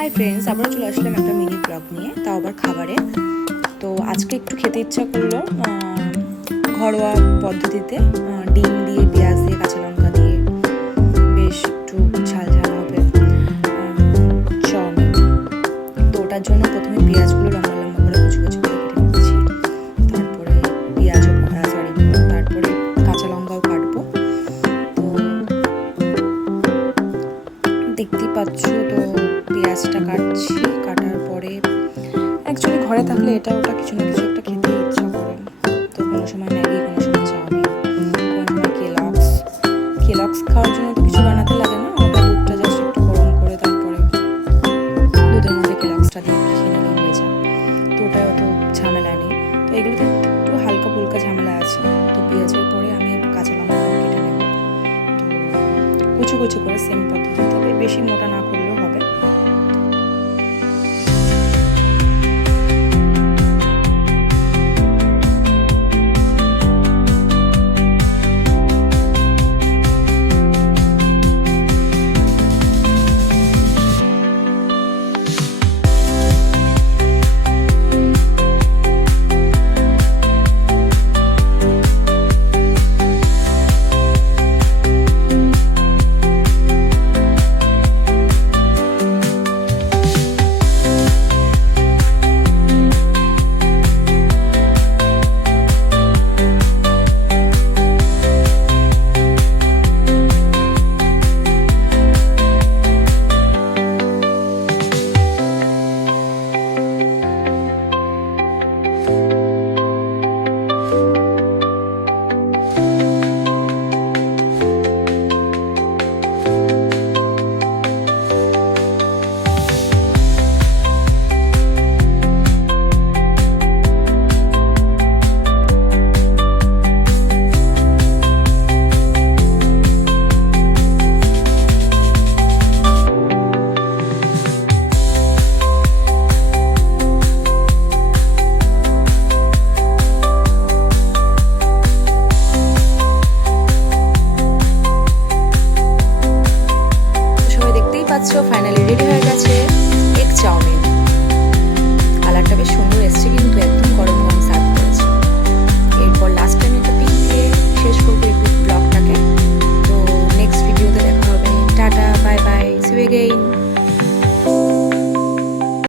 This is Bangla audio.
হাই ফ্রেন্ডস, আবার চলে আসলাম একটা মিনি ব্লগ নিয়ে, তাও আবার খাবারে। তো আজকে একটু খেতে ইচ্ছা করলো ঘরোয়া পদ্ধতিতে ডিম দিয়ে, পেঁয়াজ দিয়ে, কাঁচা লঙ্কা দিয়ে, বেশ একটু ঝাল ঝাল হবে চাউমিন। তো ওটার জন্য প্রথমে পেঁয়াজগুলো লম্বা লম্বা করে কুচি কুচি করে কেটে নিচ্ছি। তারপরে তারপরে কাঁচা লঙ্কাও কাটবো। তো দেখতেই পাচ্ছ, তো পেঁয়াজটা কাটছি। কাটার পরে অ্যাকচুয়ালি ঘরে থাকলে এটা ওটা কিছু না কিছু